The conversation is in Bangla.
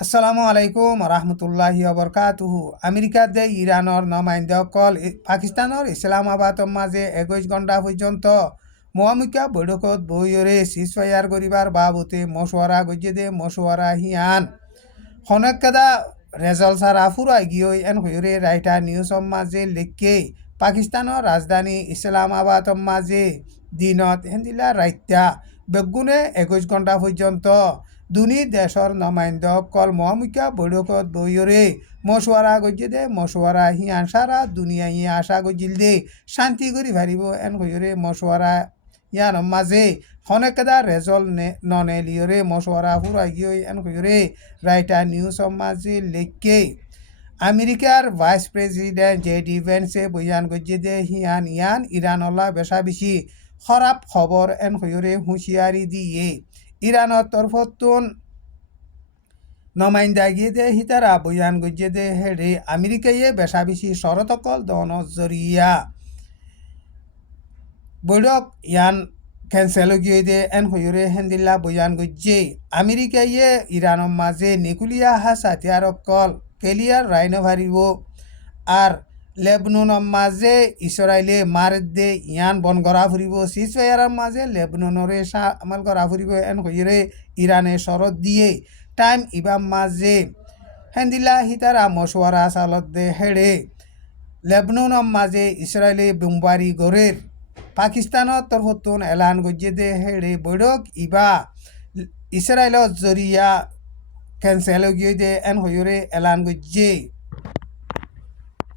আসসালামু আলাইকুম রহমতুল্লাহি বরকাতুহু। আমেরিকা দে ইরানৰ নমাইন্দসকল পাকিস্তানৰ ইছলামাবাদৰ মাজে 21 ঘণ্টা পৰ্যন্ত মুখামুখি বৈঠকত বহিৰে চিজফায়াৰ কৰিবাৰ বাবতে মশওয়াৰা গজ্জে দে মশওয়াৰা হিয়ান খনকেদা রেজাল্ট সারা ফুরাই গিয়ে এন হইরে রাইটা নিউজৰ মাজে লেখকে পাকিস্তানৰ ৰাজধানী ইছলামাবাদৰ মাজে দিনত হেন্দিলা ৰাইতা বেগুনে 21 ঘণ্টা পৰ্যন্ত দুনি দেশৰ নমাইন্দসকল মুখামুখি বৈঠকত বহিৰে মশওয়াৰা গজ্জে দে মশওয়ারা হিয়ান সারা দুনিয়ায় আশা গজিল দে শান্তি করি ভারিব এন হইরে মশওয়ারা ইয়ানৰ মাজে খনেকেদা রেজল ননে লিয়রে মশওয়ারা ফুরাই গিয়ে এন হইরে রাইটা নিউজৰ মাজে লেখকে আমেরিকার ভাইস প্রেসিডেন্ট জেডি ভেন্সে বয়ান গজ্জে দে ইয়ান ইরানলা বেশা বেশি খারাপ খবর এন হইরে হুঁশিয়ারি দিয়ে ইরানের তরফতুন নমাইন্দাগি দে হিতারা বয়ান গজ্জে দে হেডে আমেরিকায়ে বেশা বেশি শরতকল দন জরিয়া বৈঠক ইয়ান ক্যান্সেল গিয়ে দে এন হইরে হেন্দিল্লা বয়ান গজ্জে আমেরিকায়ে ইরানের মাঝে নিকুলিয়া হাসাতিয়ারকল কেলিয়ার রাইনো ভারিব আর লেবননের মাঝে ইসরায়েলে মার দে ইয়ান বন গড়া ফুরিব সিজফায়ারের মাঝে লেবননরে সামাল গড়া ফুরিব এন হইরে ইরানে শরত দিয়ে টাইম ইবাম মাঝে হেন্দিল্লা হিতারা মশওয়ারা সালত দে হেড়ে লেবননের মাঝে ইসরায়েলে বোমবারি গড়ের পাকিস্তানের তরফতুন এলান গজ্জে দে হেড়ে বৈঠক ইবা ইসরায়েলত জরিয়া ক্যান্সেল গিয়ে দে এন হইরে এলান গজ্জে